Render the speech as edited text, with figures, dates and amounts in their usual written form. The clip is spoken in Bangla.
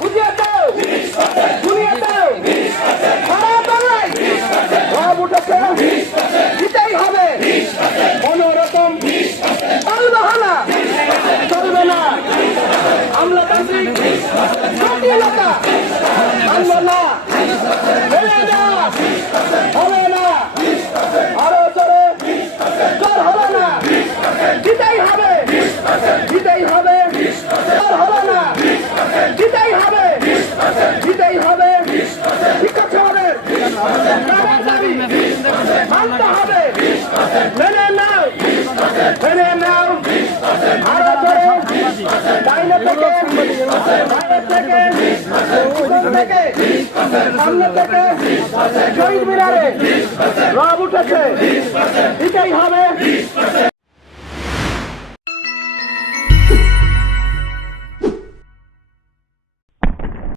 বুঝিয়ে দাও, শুনিয়ে দাও, সারা বাংলায় সব উঠেছে, দিতেই হবে, কোনোরকম তালবাহানা চলবে না, আমলাতান্ত্রিক জটিলতা মানব না, মেনে নেওয়া হবে না, আরো জোরে জোর হবে না, দিতেই হবে, দিতেই হবে, জোর হবে না, দিতেই হবে, দিতেই হবে, শিক্ষক সমাজের দাবি মানতে হবে, মেনে নাও, মেনে নাও, আরো জোরে ডাইনে থেকে বাইরে থেকে উপর থেকে সামনে থেকে শহীদ মিনারে রব উঠেছে, দিতেই হবে,